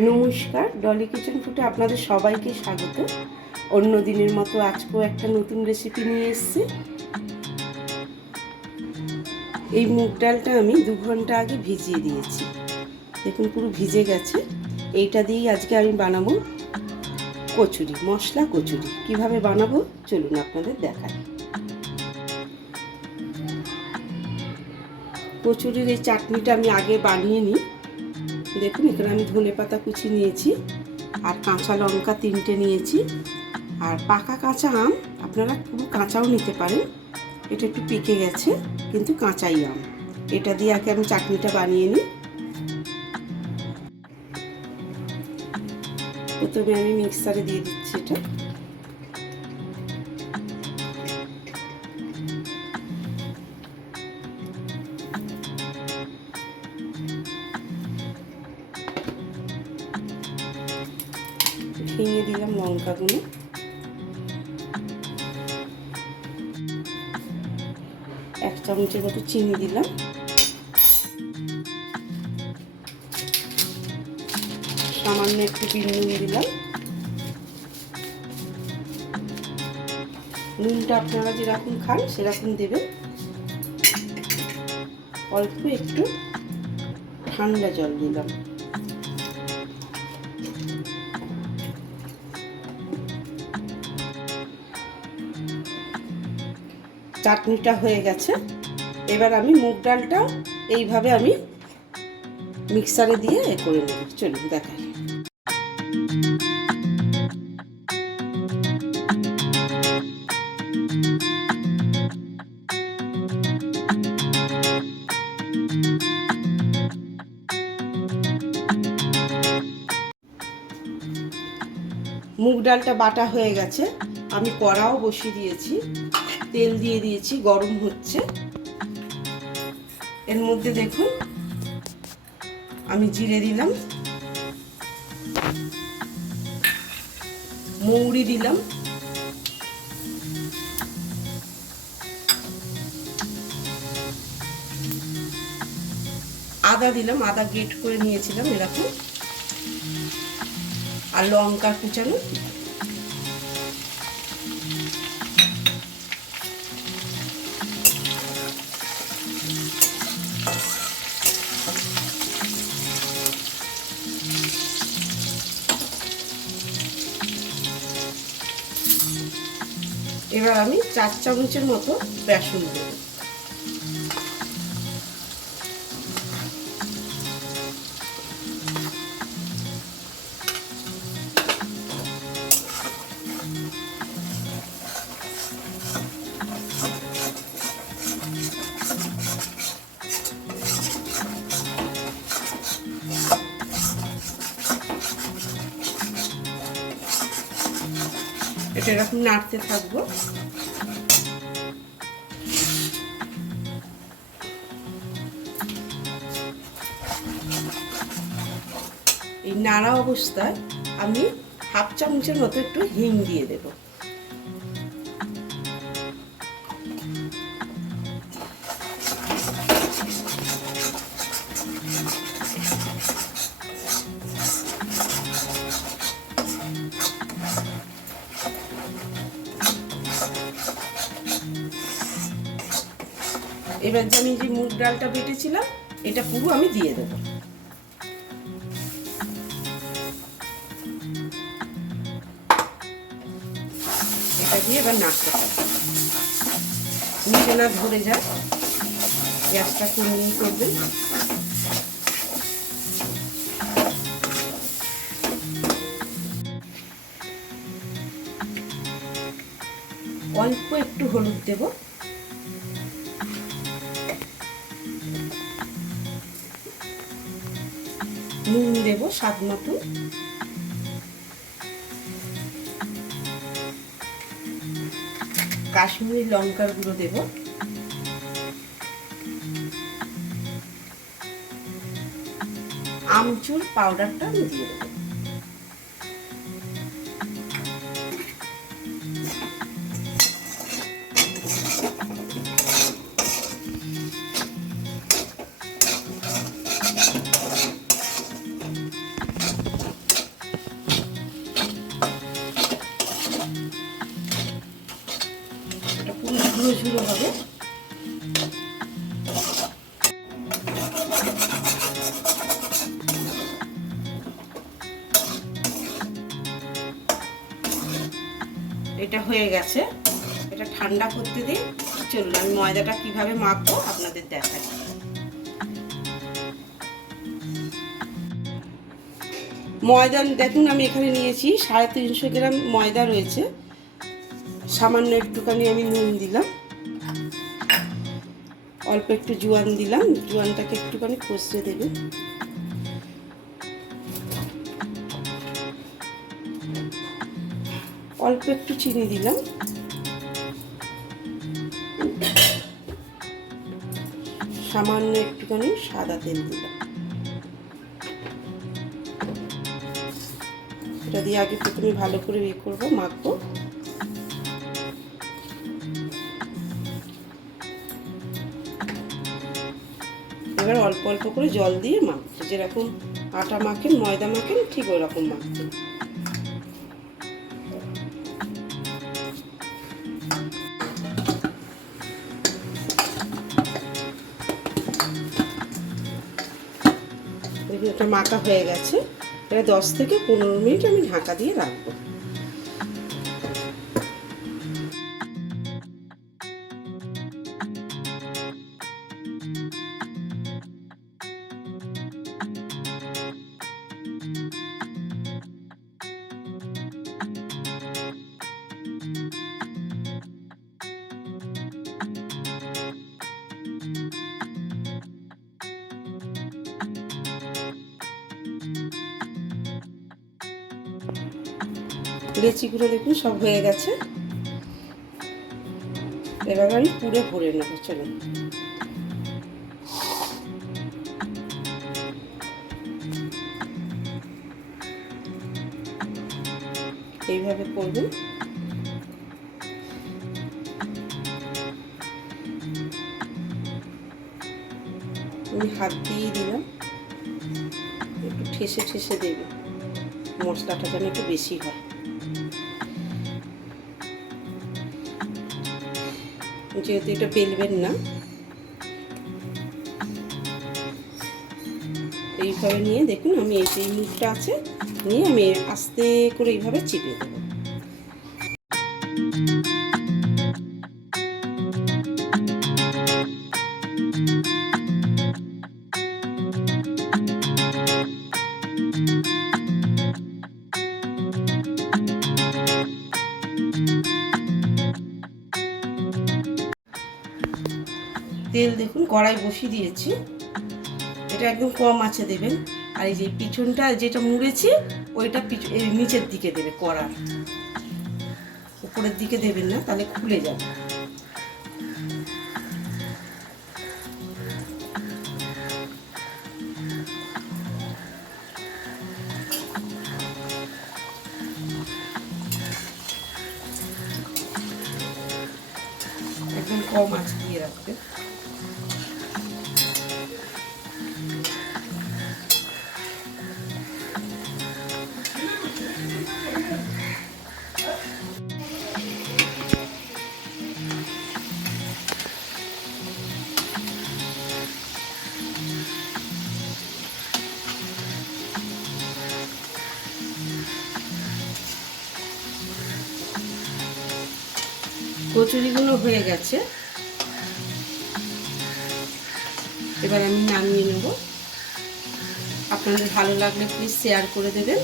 নমস্কার, ডলি কিচেন ফুডে আপনাদের সবাইকে স্বাগত। অন্য দিনের মতো আজকেও একটা নতুন রেসিপি নিয়ে এসেছি। এই মুগ ডালটা আমি 2 ঘন্টা আগে ভিজিয়ে দিয়েছি, দেখুন পুরো ভিজে গেছে। এইটা দিয়েই আজকে আমি বানাবো কচুরি, মশলা কচুরি। কিভাবে বানাবো চলুন আপনাদের দেখাই। কচুরির এই চাটনিটা আমি আগে বানিয়ে নিই। দেখুন এখানে আমি ধনেপাতা কুচি নিয়েছি, আর কাঁচা লঙ্কা 3টে নিয়েছি, আর পাকা কাঁচা আম। আপনারা পুরো কাঁচাও নিতে পারেন, এটা একটু পেকে গেছে কিন্তু কাঁচাই আম। এটা দিয়ে আগে আমি চাটনিটা বানিয়ে নিই। প্রথমে আমি মিক্সারে দিয়ে দিচ্ছি এটা। ভেঙে দিলাম লঙ্কাগুলো, এক চামচের মতো চিনি দিলাম, সামান্য একটু বিট নুন দিলাম। নুনটা আপনারা যেরকম খান সেরকম দেবেন। অল্প একটু ঠান্ডা জল দিলাম। চাটনিটা হয়ে গেছে। এবার আমি মুগ ডালটা এইভাবে আমি মিক্সারে দিয়ে করে নেব। চলুন দেখাই। মুগ ডালটা বাটা হয়ে গেছে। আমি কড়াও বসিয়ে দিয়েছি, তেল দিয়ে দিয়েছি, গরম হচ্ছে। এর মধ্যে দেখুন আমি জিরে দিলাম, মৌরি দিলাম, আদা দিলাম, আদা গ্রেট করে নিয়েছিলাম এরকম, আর লঙ্কা কুচানো। এবার আমি 4 চামচের মতো বেসন দেব। এটা এরকম নাড়তে থাকবো। এই নাড়া অবস্থায় আমি 1/2 চামচের মতো একটু হিং দিয়ে দেব। এবার যে আমি যে মুগ ডালটা বেটেছিলাম এটা পুরো আমি দিয়ে দেব। এটা দিয়ে এবার নাড়তে হবে, নিচে না ধরে যায়। গ্যাসটা কমিয়ে করবেন। অল্প একটু হলুদ দেব, নুন দেব স্বাদ মতো, কাশ্মীরি লঙ্কার গুঁড়ো দেব, আমচুর পাউডারটা আমি দিয়ে দেবো। এটা হয়ে গেছে, এটা ঠান্ডা করতে দিই। চলুন আমি ময়দাটা কিভাবে মাখবো আপনাদের দেখাই। ময়দা দেখুন আমি এখানে নিয়েছি 350 গ্রাম ময়দা রয়েছে। সামান্য একটুখানি আমি নুন দিলাম, অল্প একটু জোয়ান দিলাম, জোয়ানটাকে একটুখানি কষিয়ে দেবেন। অল্প একটু চিনি দিলাম, সামান্য একটুখানি সাদা তেল দিলাম। এটা দিয়ে আগে প্রথমে ভালো করে করবো, মাখবো। এবার অল্প অল্প করে জল দিয়ে মাখবো, যেরকম আটা মাখেন ময়দা মাখেন ঠিক ওই রকম মাখবেন। এটা মাখা হয়ে গেছে, এটা 10 থেকে 15 মিনিট আমি ঢাকা দিয়ে রাখবো। লেচিগুলো দেখুন সব হয়ে গেছে, এবার আমি পুরো ভরে নেবো। চলুন এইভাবে করবেন। আমি হাত দিয়ে দিলাম, একটু ঠেসে ঠেসে দেবে, মশলাটা যেন একটু বেশি হয়। যেহেতু এটা বেলবেন না, এইভাবে নিয়ে দেখুন আমি এই যে মুখটা আছে নিয়ে আমি আস্তে করে এইভাবে চিপে দেবো। তেল দেখুন কড়াই বসিয়ে দিয়েছি, এটা একদম কম আঁচে দেবেন। আর এই যে পিছনটা যেটা মুড়েছি ওইটা নিচের দিকে দেবে, কড়ার উপরের দিকে দেবেন না, তাহলে খুলে যাবে। একদম কম আঁচ দিয়ে রাখবে। কচুরিগুলো হয়ে গেছে, এবার আমি নামিয়ে নেব। আপনাদের ভালো লাগলে প্লিজ শেয়ার করে দেবেন।